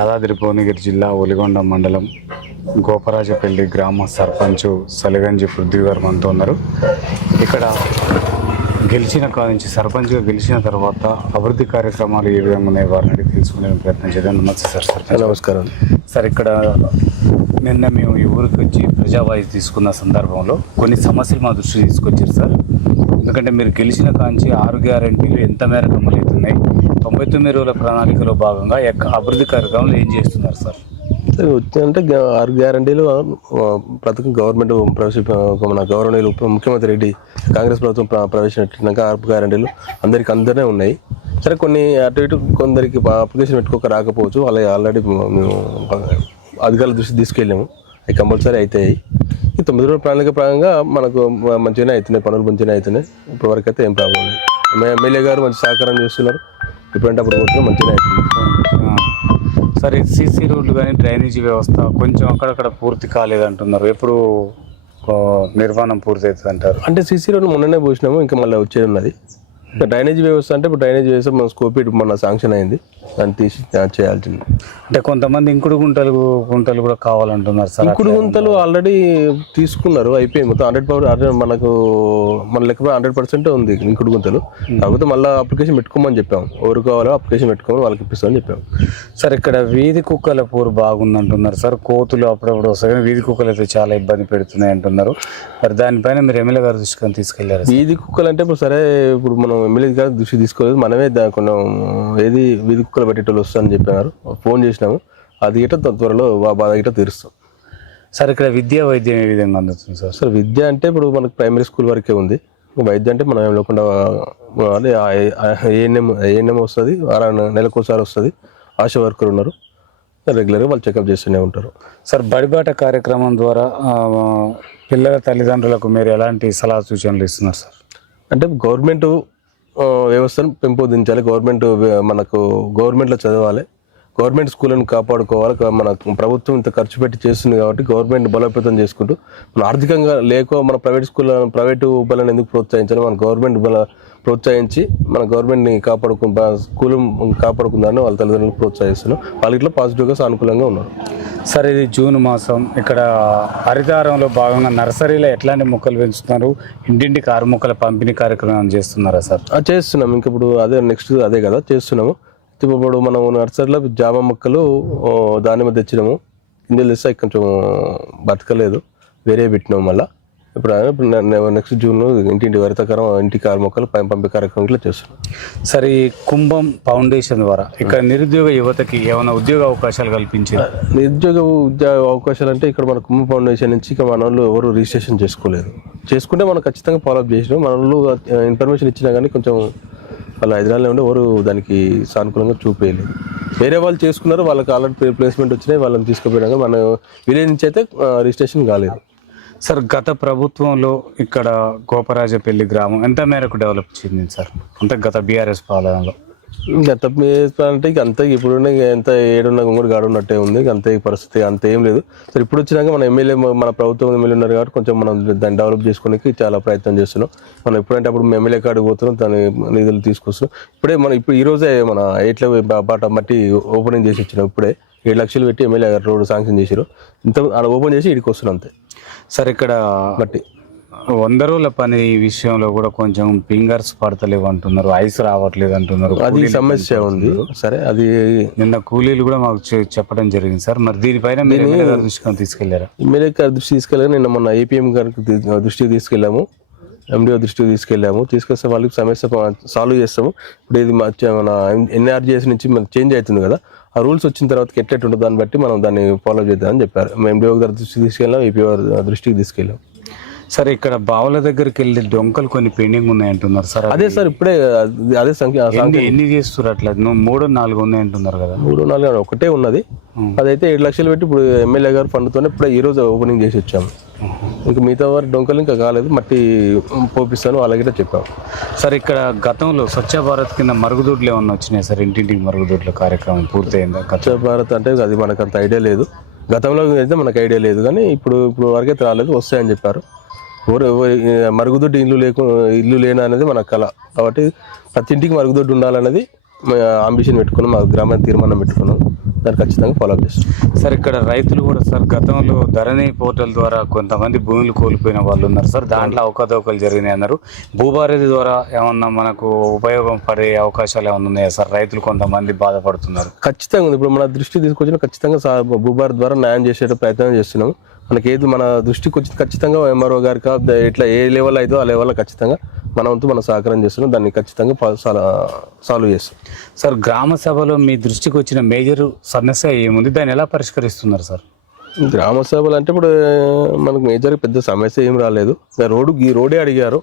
యాదాద్రి భువనగిరి జిల్లా ఒలిగొండ మండలం గోపరాజపల్లి గ్రామ సర్పంచ్ సలిగంజి పృథ్వీ గారు మనతో ఉన్నారు. ఇక్కడ గెలిచిన కానించి సర్పంచ్గా గెలిచిన తర్వాత అభివృద్ధి కార్యక్రమాలు ఏ విధంగా ఉన్నాయి వారిని తెలుసుకునే ప్రయత్నం చేద్దాం. నమస్తే సార్. సర్పంచ్ నమస్కారం సార్. ఇక్కడ నిన్న మేము ఈ ఊరికి వచ్చి ప్రజావాయిస్ తీసుకున్న సందర్భంలో కొన్ని సమస్యలు మా దృష్టికి తీసుకొచ్చారు సార్. ఎందుకంటే మీరు గెలిచిన కాంచి 6 గ్యారెంటీలు ఎంత మేరకు అమలవుతున్నాయి, 99 రోజుల ప్రణాళికలో భాగంగా అభివృద్ధి కార్యక్రమాలు ఏం చేస్తున్నారు సార్? అంటే 6 గ్యారంటీలు ప్రతి గవర్నమెంట్ మన గౌరవనీయులు ముఖ్యమంత్రి రెడ్డి కాంగ్రెస్ ప్రభుత్వం ప్రవేశపెట్టినాక 6 గ్యారంటీలు అందరినీ ఉన్నాయి. సరే కొన్ని అటు ఇటు కొందరికి అప్లికేషన్ పెట్టుకోక రాకపోవచ్చు, అలాగే ఆల్రెడీ మేము అధికారుల దృష్టి తీసుకెళ్ళాము. అవి కంపల్సరీ అవుతాయి. ఈ 9 రోజుల ప్రణాళిక ప్రకారంగా మనకు మంచిగానే అవుతున్నాయి, పనులు మంచిగానే అవుతున్నాయి. ఇప్పటివరకు అయితే ఏం ప్రాబ్లం లేదు. ఎమ్మెల్యే గారు మంచి సహకారం చేస్తున్నారు. ఇప్పుడంటే అప్పుడు పోతున్నా మంచిగానే అవుతుంది. సరే, సీసీ రోడ్లు కానీ డ్రైనేజీ వ్యవస్థ కొంచెం అక్కడక్కడ పూర్తి కాలేదంటున్నారు. ఎప్పుడు నిర్మాణం పూర్తి అవుతుంది అంటారు? అంటే సీసీ రోడ్లు మొన్ననే పోసినాము, ఇంకా మళ్ళీ వచ్చేది ఉన్నది. ఇంకా డ్రైనేజీ వ్యవస్థ అంటే ఇప్పుడు డ్రైనేజీ వ్యవస్థ మన స్కోప్ మన శాంక్షన్ అయింది, దాన్ని తీసి చేయాల్సింది. అంటే కొంతమంది ఇంకుడు గుంటలు కూడా కావాలంటున్నారు సార్. ఇంకుడు గుంతలు ఆల్రెడీ తీసుకున్నారు, అయిపోయింది మొత్తం 100% మనకు మన లెక్క 100% ఉంది ఇంకుడు గుంతలు. కాకపోతే మళ్ళీ అప్లికేషన్ పెట్టుకోమని చెప్పాము. ఎవరు కావాలో అప్లికేషన్ పెట్టుకోమని వాళ్ళకి ఇప్పిస్తామని చెప్పాము. సార్, ఇక్కడ వీధి కుక్కల పూరు బాగుందంటున్నారు సార్. కోతులు అప్పుడప్పుడు వస్తాయి కానీ వీధి కుక్కలు అయితే చాలా ఇబ్బంది పెడుతున్నాయి అంటున్నారు. మరి దానిపైన మీరు ఎమ్మెల్యే గారు దృష్టికి తీసుకెళ్లారు? వీధి కుక్కలు అంటే ఇప్పుడు సరే, ఇప్పుడు మనం ఎమ్మెల్యే గారు దృష్టి తీసుకోలేదు, మనమే కొంచెం ఏది వీధి కుక్కలు పెట్టేటోళ్ళు వస్తారని చెప్పారు. ఫోన్ చేసినాము, అది గిట్ట త్వరలో బాధ గిట్ట తీరుస్తాం. సార్, ఇక్కడ విద్యా వైద్యం ఏ విధంగా అందుతుంది సార్? సార్, విద్య అంటే ఇప్పుడు మనకు ప్రైమరీ స్కూల్ వరకే ఉంది. వైద్యం అంటే మనం ఏం లేకుండా ఏఎన్ఎం వస్తుంది, నెలకోసారి వస్తుంది. ఆశా వర్కర్ ఉన్నారు, రెగ్యులర్గా వాళ్ళు చెకప్ చేస్తూనే ఉంటారు. సార్, బడిబాట కార్యక్రమం ద్వారా పిల్లల తల్లిదండ్రులకు మీరు ఎలాంటి సలహా సూచనలు ఇస్తున్నారు సార్? అంటే గవర్నమెంట్ వ్యవస్థను పెంపొందించాలి. గవర్నమెంట్లో చదవాలి, గవర్నమెంట్ స్కూళ్ళను కాపాడుకోవాలి. మన ప్రభుత్వం ఇంత ఖర్చు పెట్టి చేస్తుంది కాబట్టి గవర్నమెంట్ బలోపేతం చేసుకుంటూ మన ఆర్థికంగా మన ప్రైవేటు బలను ఎందుకు ప్రోత్సహించాలి, మన గవర్నమెంట్ ప్రోత్సహించి మన గవర్నమెంట్ని స్కూల్ కాపాడుకుందాన్ని వాళ్ళ తల్లిదండ్రులు ప్రోత్సహిస్తున్నాం. వాళ్ళ ఇట్లా పాజిటివ్గా సానుకూలంగా ఉన్నారు. సార్, ఇది జూన్ మాసం. ఇక్కడ హరితారంలో భాగంగా నర్సరీలో ఎట్లాంటి మొక్కలు పెంచుతున్నారు? ఇంటింటికి 6 మొక్కల పంపిణీ కార్యక్రమం చేస్తున్నారా సార్? చేస్తున్నాం. ఇంక ఇప్పుడు నెక్స్ట్ అదే కదా చేస్తున్నాము. ఇప్పుడు మనం నర్సరీలో జామ మొక్కలు దానిమ్మ తెచ్చినాము, గింజలు తెస్తే కొంచెం బతకలేదు, వేరే పెట్టినాము. మళ్ళీ ఇప్పుడు నెక్స్ట్ జూన్లో ఇంటింటి హరితకరం ఇంటికి 6 మొక్కలు పంపే కార్యక్రమం ఇట్లా చేస్తున్నాం. సరే, ఈ కుంభం ఫౌండేషన్ ద్వారా ఇక్కడ నిరుద్యోగ యువతకి ఏమైనా ఉద్యోగ అవకాశాలు కల్పించారు? నిరుద్యోగ అవకాశాలు అంటే ఇక్కడ మన కుంభం ఫౌండేషన్ నుంచి ఇక మన వాళ్ళు ఎవరు రిజిస్ట్రేషన్ చేసుకోలేదు. చేసుకుంటే మనం ఖచ్చితంగా ఫాలోఅప్ చేసినాం. మన వాళ్ళు ఇన్ఫర్మేషన్ ఇచ్చినా కానీ కొంచెం వాళ్ళ హైదరాబాద్లో ఉండే ఎవరు దానికి సానుకూలంగా చూపేయలేదు. వేరే వాళ్ళు చేసుకున్నారు, వాళ్ళకి ఆల్రెడీ ప్లేస్మెంట్ వచ్చినాయి, వాళ్ళని తీసుకుపోయినాక మన విలేజ్ నుంచి అయితే రిజిస్ట్రేషన్ కాలేదు. సార్, గత ప్రభుత్వంలో ఇక్కడ గోపరాజపల్లి గ్రామం ఎంత మేరకు డెవలప్ చెందింది సార్? అంటే గత బీఆర్ఎస్ పాలనలో అంటే అంత ఇప్పుడు ఎంత ఏడున్న గుంగుడు గాడున్నట్టే ఉంది. అంతే పరిస్థితి అంత ఏం లేదు. సరే, ఇప్పుడు వచ్చినాక మన ప్రభుత్వం ఎమ్మెల్యే ఉన్నారు కాబట్టి కొంచెం మనం దాన్ని డెవలప్ చేసుకోవడానికి చాలా ప్రయత్నం చేస్తున్నాం. మనం ఎప్పుడంటే అప్పుడు ఎమ్మెల్యే కాడికి పోతున్నాం, దాని నిధులు తీసుకొస్తున్నాం. ఇప్పుడు ఈ రోజే మన 8 బాట మట్టి ఓపెనింగ్ చేసి ఇచ్చినాం. ఇప్పుడే 7 లక్షలు పెట్టి ఎమ్మెల్యే రోడ్డు శాంక్షన్ చేసారు. ఇంత ఓపెన్ చేసి ఇడికి వస్తున్నాం అంతే. సార్, ఇక్కడ మట్టి 100 రోజుల పని విషయంలో కూడా కొంచెం ఫింగర్స్ పడతలేవు అంటున్నారు, ఐస్ రావట్లేదు అంటున్నారు. అది సమస్య ఉంది. సరే, అది నిన్న కూలీలు కూడా మాకు చెప్పడం జరిగింది సార్. మరి దీనిపైన మీరు దృష్టికి తీసుకెళ్లారా? ఎమ్మెల్యే గారి దృష్టి తీసుకెళ్ళారు. నిన్న మొన్న ఏపీఎం గారికి దృష్టికి తీసుకెళ్ళాము, ఎండిఓ దృష్టికి తీసుకెళ్ళాము. తీసుకొస్తే వాళ్ళకి సమస్య సాల్వ్ చేస్తాము. ఇప్పుడు ఇది మన ఎన్ఆర్జీఎస్ నుంచి మనకు చేంజ్ అవుతుంది కదా, ఆ రూల్స్ వచ్చిన తర్వాత ఎట్లెట్ ఉంటుంది దాన్ని బట్టి మనం దాన్ని ఫాలో చేద్దామని చెప్పారు. మేము ఎండిఓ గారి దృష్టికి తీసుకెళ్ళాం, ఏపీ దృష్టికి తీసుకెళ్ళాం. సరే, ఇక్కడ బావుల దగ్గరికి వెళ్ళి డొంకలు కొన్ని పెండింగ్ ఉన్నాయి అంటున్నారు సార్. అదే సార్, ఇప్పుడే అదే సంఖ్య ఎన్ని చేస్తున్నారు? అట్లా 3-4 ఉన్నాయి అంటున్నారు కదా? 3-4 ఒకటే ఉన్నది. అదైతే 7 లక్షలు పెట్టి ఇప్పుడు ఎమ్మెల్యే గారు ఫండ్తోనే ఇప్పుడే ఈ రోజు ఓపెనింగ్ చేసి వచ్చాము. ఇంకా మిగతా వారి డొంకలు ఇంకా కాలేదు, మట్టి పోపిస్తాను వాళ్ళకి చెప్పాము. సార్, ఇక్కడ గతంలో స్వచ్ఛ భారత్ కింద మరుగుదొడ్లు ఏమన్నా వచ్చినాయి సార్? ఇంటింటికి మరుగుదొడ్ల కార్యక్రమం పూర్తయిందా? స్వచ్ఛ భారత్ అంటే అది మనకు అంత ఐడియా లేదు. గతంలో అయితే మనకు ఐడియా లేదు, కానీ ఇప్పుడు వరకైతే రాలేదు, వస్తాయని చెప్పారు. మరుగుదొడ్డి ఇల్లు లేనా అనేది మన కళ కాబట్టి ప్రతి ఇంటికి మరుగుదొడ్డి ఉండాలనేది అంబిషన్ పెట్టుకున్నాం, మా గ్రామాన్ని తీర్మానం పెట్టుకున్నాం. దాన్ని ఖచ్చితంగా ఫాలోఅప్ చేస్తాం. సార్ ఇక్కడ రైతులు కూడా సార్ గతంలో ధరణి పోర్టల్ ద్వారా కొంతమంది భూములు కోల్పోయిన వాళ్ళు ఉన్నారు సార్. దాంట్లో అవకతవకలు జరిగినాయి అన్నారు. భూభారతి ద్వారా ఏమన్నా మనకు ఉపయోగం పడే అవకాశాలు ఏమన్నా ఉన్నాయా సార్? రైతులు కొంతమంది బాధపడుతున్నారు. ఖచ్చితంగా ఉంది. ఇప్పుడు మన దృష్టి తీసుకొచ్చిన ఖచ్చితంగా భూభారతి ద్వారా న్యాయం చేసే ప్రయత్నం చేస్తున్నాం. మనకి ఏది మన దృష్టికి వచ్చింది ఖచ్చితంగా ఎంఆర్ఓ గారికి ఇట్లా ఏ లెవెల్ అయితే ఆ లెవెల్లో ఖచ్చితంగా మన వంతు మనం సహకారం చేస్తున్నాం. దాన్ని ఖచ్చితంగా సాల్వ్ చేస్తాం. సార్ గ్రామ సభలో మీ దృష్టికి వచ్చిన మేజర్ సమస్య ఏముంది, దాన్ని ఎలా పరిష్కరిస్తున్నారు సార్? గ్రామ సభలు అంటే ఇప్పుడు మనకు మేజర్ పెద్ద సమస్య ఏం రాలేదు. ఈ రోడే అడిగారు.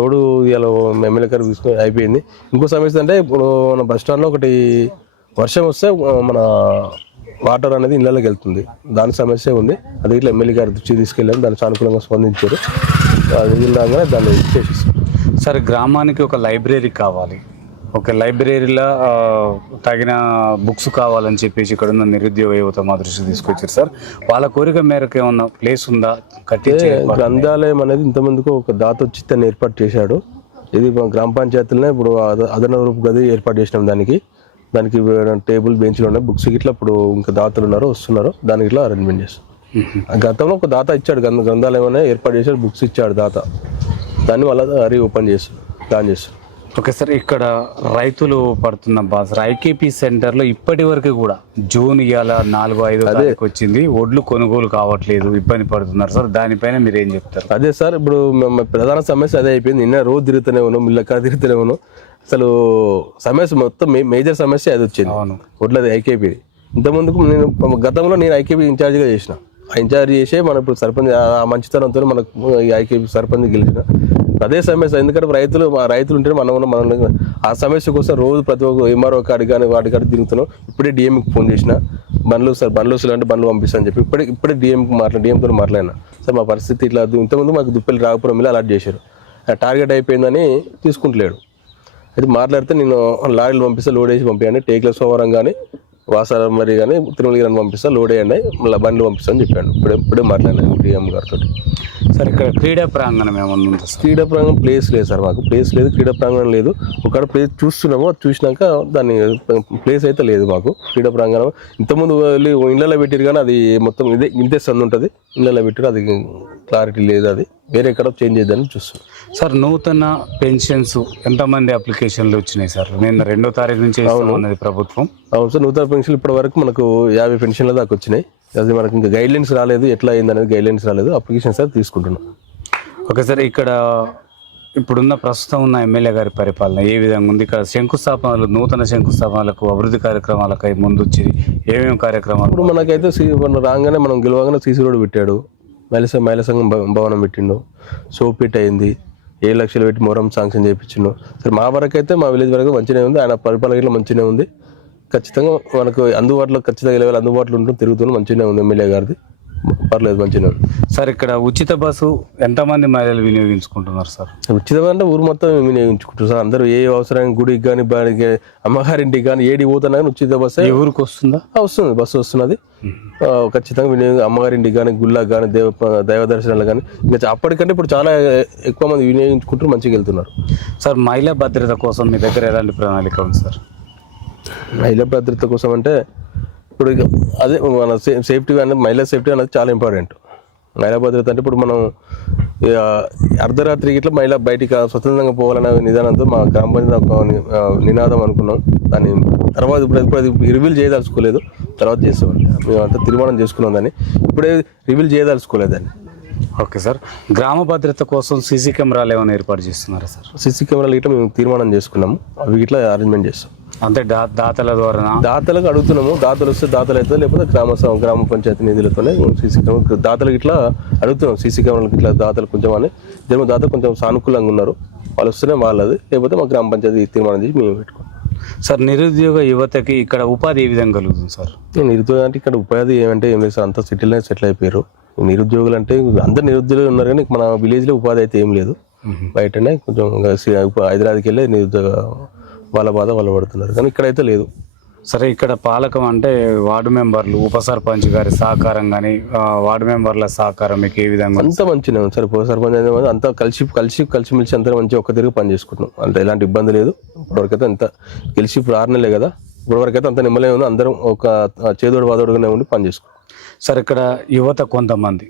రోడ్డు ఇలా ఎమ్మెల్యే గారు తీసుకొని అయిపోయింది. ఇంకో సమస్య అంటే ఇప్పుడు మన బస్ స్టాండ్లో ఒకటి వర్షం వస్తే మన వాటర్ అనేది ఇళ్ళకి వెళ్తుంది. దాని సమస్య ఉంది. అది ఇట్లా ఎమ్మెల్యే గారి దృష్టి తీసుకెళ్ళాము. దాన్ని సానుకూలంగా స్పందించారు. అది ఇలాగానే దాన్ని చేసేస్తాం. సార్ గ్రామానికి ఒక లైబ్రరీ కావాలి. ఒక లైబ్రరీలో తగిన బుక్స్ కావాలని చెప్పేసి ఇక్కడ ఉన్న నిరుద్యోగ యువత మా దృష్టికి తీసుకొచ్చారు సార్. వాళ్ళ కోరిక మేరకు ఏమన్నా ప్లేస్ ఉందా కట్టించే? గ్రంథాలయం అనేది ఇంతమందికి ఒక దాత వచ్చి తను ఏర్పాటు చేశాడు. ఇది గ్రామ పంచాయతీలోనే ఇప్పుడు అదనపు గది ఏర్పాటు చేసినాం. దానికి టేబుల్ బెంచ్లు ఉన్నాయి. బుక్స్ ఇట్లా ఇప్పుడు ఇంకా దాతలు ఉన్నారు, వస్తున్నారు. దానికి ఇట్లా అరేంజ్మెంట్ చేస్తాం. గతంలో ఒక దాత ఇచ్చాడు, గ్రంథాలయం అనే ఏర్పాటు చేశాడు, బుక్స్ ఇచ్చాడు దాత. దాన్ని మళ్ళీ ఓపెన్ చేస్తాం, ప్లాన్ చేస్తాం. ఓకే సార్, ఇక్కడ రైతులు పడుతున్న బాధ ఐకేపీ సెంటర్లో ఇప్పటి వరకు కూడా జూన్ ఇవాళ 4-5 తారీఖు వచ్చింది, ఒడ్లు కొనుగోలు కావట్లేదు, ఇబ్బంది పడుతున్నారు సార్. దానిపైన మీరు ఏం చెప్తారు? అదే సార్, ఇప్పుడు ప్రధాన సమస్య అదే అయిపోయింది. నిన్న రోజు తిరుగుతూనే ఉన్నాం, మిల్లకాడ తిరుగుతూనే ఉన్నాం. అసలు సమస్య మొత్తం మేజర్ సమస్య అది వచ్చింది. అవును, ఒడ్లది ఐకేపీ. ఇంతకుముందుకు గతంలో నేను ఐకేపీ ఇన్ఛార్జిగా చేసిన. ఆ ఇన్ఛార్జ్ చేసే మనం ఇప్పుడు సర్పంచ్ ఆ మంచితనంతో మనకు ఈ ఐకేపీ సర్పంచ్ గెలిచిన. అదే సమస్య. ఎందుకంటే రైతులు ఉంటే మనం ఆ సమస్య కోసం రోజు ప్రతి ఒక్క ఎంఆర్ఓ కాడికి కానీ వాటికాడికి తిరుగుతున్నాం. ఇప్పుడే డిఎంకి ఫోన్ చేసిన, బండ్లు అంటే బండ్లు పంపిస్తాను చెప్పి ఇప్పుడే డిఎంతో మాట్లాడినా. సార్ మా పరిస్థితి ఇట్లా, ఇంతకుముందు మాకు దుప్పలు రాకపోవడం మీద అలాట్ చేశారు. టార్గెట్ అయిపోయిందని తీసుకుంటలేడు. అయితే మాట్లాడితే నేను లారీలు పంపిస్తా, లోడ్ వేసి పంపించండి, టేక్ల సోమవారం కానీ వాసారం మరి కానీ తిరుమలగిరి పంపిస్తా, లోడ్ వేయండి, మళ్ళీ బండ్లు పంపిస్తాను చెప్పాను. ఇప్పుడే మాట్లాడినాను డిఎం గారితో. సార్ ఇక్కడ క్రీడా ప్రాంగణం ఏమన్నా ఉందా? క్రీడా ప్రాంగణం ప్లేస్ లేదు సార్, మాకు ప్లేస్ లేదు, క్రీడా ప్రాంగణం లేదు. ఒక ప్లేస్ చూస్తున్నాము, చూసినాక దాన్ని ప్లేస్ అయితే లేదు మాకు క్రీడా ప్రాంగణం. ఇంతకుముందు వెళ్ళి ఇళ్ళలో పెట్టారు కానీ అది మొత్తం ఇంతే సందు ఉంటుంది, ఇళ్ళలో పెట్టారు, అది క్లారిటీ లేదు. అది వేరే ఎక్కడ చేంజ్ చేద్దామని చూస్తున్నాం. సార్ నూతన పెన్షన్స్ ఎంతమంది అప్లికేషన్లు వచ్చినాయి సార్? నేను 2వ తారీఖు నుంచి ఉన్నది ప్రభుత్వం. అవును సార్, నూతన పెన్షన్లు ఇప్పటి వరకు మనకు 50 పెన్షన్ల దాకా వచ్చినాయి. అది మనకు ఇంకా గైడ్లైన్స్ రాలేదు, ఎట్లా అయింది అనేది గైడ్లైన్స్ రాలేదు. అప్లికేషన్ సార్ తీసుకుంటున్నాం. ఓకే సార్, ఇక్కడ ఇప్పుడున్న ప్రస్తుతం ఉన్న ఎమ్మెల్యే గారి పరిపాలన ఏ విధంగా ఉంది? ఇక్కడ శంకుస్థాపనలు, నూతన శంకుస్థాపనలకు, అభివృద్ధి కార్యక్రమాలకై ముందు వచ్చి ఏమేమి కార్యక్రమాలు? ఇప్పుడు మనకైతే రాగానే మనం గెలవగానే సీసీ రోడ్ పెట్టాడు, మహిళా సంఘం భవనం పెట్టిండు, సోపిట్ అయింది, 7 లక్షలు పెట్టి మొరం శాంక్షన్ చేయించిండు. సరే మా వరకు అయితే మా విలేజ్ వరకు మంచిగా ఉంది, ఆయన పరిపాలన మంచిగా ఉంది. ఖచ్చితంగా మనకు ఖచ్చితంగా లెవెల్ అందుబాటులో ఉంటుంది, తిరుగుతుంది, మంచిగానే ఉంది. ఎమ్మెల్యే గారిది పర్లేదు, మంచిగా ఉంది. సార్ ఇక్కడ ఉచిత బస్సు ఎంతమంది మహిళలు వినియోగించుకుంటున్నారు సార్? ఉచితంగా అంటే ఊరు మొత్తం వినియోగించుకుంటారు సార్. అందరూ ఏ అవసరానికి గుడికి కానీ బాడికి అమ్మగారింటికి కానీ ఏడి పోతున్నా కానీ ఉచిత బస్సు ఊరికి వస్తుందా? వస్తుంది, బస్సు వస్తున్నది. ఖచ్చితంగా అమ్మగారింటికి కానీ గుళ్ళకి కానీ దైవ దర్శనాలు కానీ ఇంకా అప్పటికంటే ఇప్పుడు చాలా ఎక్కువ మంది వినియోగించుకుంటూ మంచిగా వెళ్తున్నారు. సార్ మహిళా భద్రత కోసం మీ దగ్గర ఎలాంటి ప్రణాళిక ఉంది సార్? మహిళా భద్రత కోసం అంటే ఇప్పుడు అదే మన సేఫ్టీ అనేది, మహిళా సేఫ్టీ అనేది చాలా ఇంపార్టెంట్. మహిళా భద్రత అంటే ఇప్పుడు మనం అర్ధరాత్రికి ఇట్లా మహిళ బయటికి స్వతంత్రంగా పోవాలనే నిదానంతో మా గ్రామ పంచాయతీ ఒక నినాదం అనుకున్నాం. దాని తర్వాత ఇప్పుడు అది రివీల్ చేయదలుచుకోలేదు, తర్వాత చేసేవాళ్ళు. మేమంతా తీర్మానం చేసుకున్నాం, దాన్ని ఇప్పుడే రివీల్ చేయదలుచుకోలేదు దాన్ని. ఓకే సార్, గ్రామ భద్రత కోసం సీసీ కెమెరాలు ఏమైనా ఏర్పాటు చేస్తున్నారా సార్? సీసీ కెమెరాలు ఇట్లా మేము తీర్మానం చేసుకున్నాము, అవి ఇట్లా అరేంజ్మెంట్ చేస్తాం. అంటే దాతల ద్వారా? దాతలకు అడుగుతున్నాము, దాతలు వస్తే దాతలు అయితే, లేకపోతే గ్రామ పంచాయతీ నిధులతోనే సీసీ కెమెరా దాతలకు ఇట్లా అడుగుతున్నాం. సీసీ కెమెరాలకు ఇట్లా దాతలు కొంచెం అని దాత కొంచెం సానుకూలంగా ఉన్నారు, వాళ్ళు వస్తేనే వాళ్ళది, లేకపోతే మా గ్రామ పంచాయతీ తీర్మానం చేసి మేము పెట్టుకుంటాం. సార్ నిరుద్యోగ యువతకి ఇక్కడ ఉపాధి ఏ విధంగా కలుగుతుంది సార్? నిరుద్యోగం అంటే ఇక్కడ ఉపాధి ఏమంటే ఏం లేదు సార్, అంతా సిటీలోనే సెటిల్ అయిపోయారు. నిరుద్యోగులు అంటే అందరు నిరుద్యోగులు ఉన్నారు, కానీ మన విలేజ్లో ఉపాధి అయితే ఏం లేదు. బయటనే కొంచెం హైదరాబాద్కి వెళ్ళి నిరుద్యోగ వాళ్ళ బాధ వాళ్ళు పడుతున్నారు, కానీ ఇక్కడైతే లేదు. సరే, ఇక్కడ పాలకం అంటే వార్డు మెంబర్లు, ఉప సర్పంచ్ గారి సహకారం కానీ వార్డు మెంబర్ల సహకారం మీకు ఏ విధంగా? అంతా మంచిగా ఉంది సార్. ఉప సర్పంచ్ అనేది అంతా కలిసిమెలిసి అంతా మంచిగా ఒక్క తిరిగి పని చేసుకుంటున్నాం, అంటే ఎలాంటి ఇబ్బంది లేదు. ఇప్పటివరకైతే అంతా గెలిచి ఇప్పుడు 6 నెలలే కదా, ఇప్పటివరకు అయితే అంత నిమ్మలే ఉంది. అందరం ఒక చేదోడు వాదోడుగానే ఉండి పని చేసుకో. సార్ ఇక్కడ యువత కొంతమంది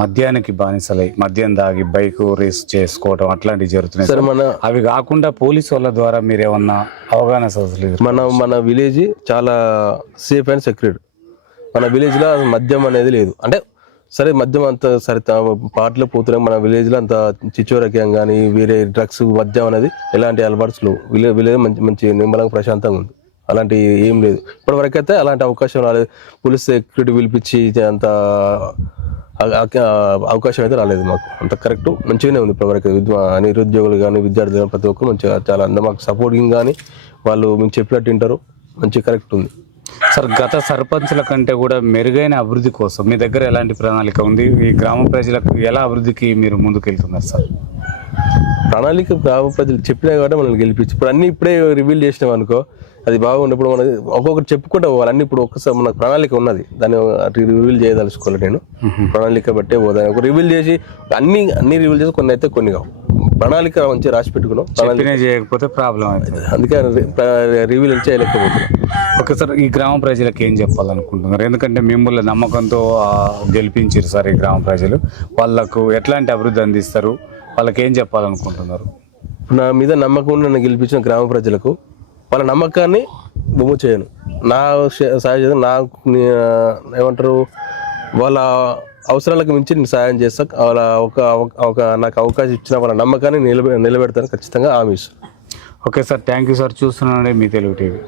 మద్యానికి బానిసలై మద్యం దాగి బైక్ రేస్ చేసుకోవడం అట్లాంటివి జరుగుతున్నాయి సరే, సార్. అవి కాకుండా పోలీసు వాళ్ళ ద్వారా మీరు ఏమన్నా అవగాహన సదస్సులు మన విలేజ్ చాలా సేఫ్ అండ్ సెక్యూర్డ్. మన విలేజ్లో మద్యం అనేది లేదు. అంటే సరే మద్యం అంత సరే పాటలు పోతున్నాం. మన విలేజ్లో అంత చిచ్చోరక్యం కానీ వేరే డ్రగ్స్ మద్యం అనేది ఎలాంటి అలవాట్స్ లేవు. విలేజ్ మంచి మంచి నిమ్మలంగా ప్రశాంతంగా ఉంది. అలాంటి ఏం లేదు ఇప్పటివరకు అయితే. అలాంటి అవకాశం రాలేదు. పోలీస్ సెక్యూరిటీ పిలిపించి అంత అవకాశం అయితే రాలేదు మాకు. అంత కరెక్ట్ మంచిగానే ఉంది ఇప్పటివరకు. నిరుద్యోగులు కానీ విద్యార్థులు కానీ ప్రతి ఒక్కరు మంచిగా చాలా మాకు సపోర్టింగ్ కానీ వాళ్ళు మేము చెప్పినట్టు వింటారు. మంచి కరెక్ట్ ఉంది సార్. గత సర్పంచ్ల కంటే కూడా మెరుగైన అభివృద్ధి కోసం మీ దగ్గర ఎలాంటి ప్రణాళిక ఉంది? ఈ గ్రామ ప్రజలకు ఎలా అభివృద్ధికి మీరు ముందుకెళ్తున్నారు సార్? ప్రణాళిక గ్రామ ప్రజలు చెప్పినా కాబట్టి మనల్ని గెలిపించి ఇప్పుడు అన్ని ఇప్పుడే రివీల్ చేసినాం అనుకో, అది బాగున్నప్పుడు మనం ఒక్కొక్కటి చెప్పుకుంటా పోవాలి. అన్ని ఇప్పుడు ఒక్కసారి మనకు ప్రణాళిక ఉన్నది, దాన్ని రివీల్ చేయదలుచుకోవాలి. నేను ప్రణాళిక బట్టే పోదాను. ఒక రివీల్ చేసి అన్ని రివీల్ చేసి కొన్ని అయితే కొన్ని కావు. ప్రణాళిక మంచిగా రాసి పెట్టుకున్నాం. చేయకపోతే ప్రాబ్లం అవుతుంది. అందుకే రివీల్ చేయలేకపోతున్నాం. ఓకే సార్, ఈ గ్రామ ప్రజలకు ఏం చెప్పాలనుకుంటున్నారు? ఎందుకంటే మిమ్మల్ని నమ్మకంతో గెలిపించారు సార్ ఈ గ్రామ ప్రజలు. వాళ్ళకు ఎట్లాంటి అభివృద్ధి అందిస్తారు? వాళ్ళకి ఏం చెప్పాలనుకుంటున్నారు? నా మీద నమ్మకం నన్ను గెలిపించిన గ్రామ ప్రజలకు వాళ్ళ నమ్మకాన్ని బొమ్మ చేయను. నా సహాయం నాకు ఏమంటారు, వాళ్ళ అవసరాలకు మించి నేను సహాయం చేస్తా. వాళ్ళ ఒక నాకు అవకాశం ఇచ్చిన వాళ్ళ నమ్మకాన్ని నిలబెడతాను ఖచ్చితంగా హామీ ఇస్తాను. Okay sir, thank you sir. చూస్తున్నానండి మీ తెలుగు టీవీ.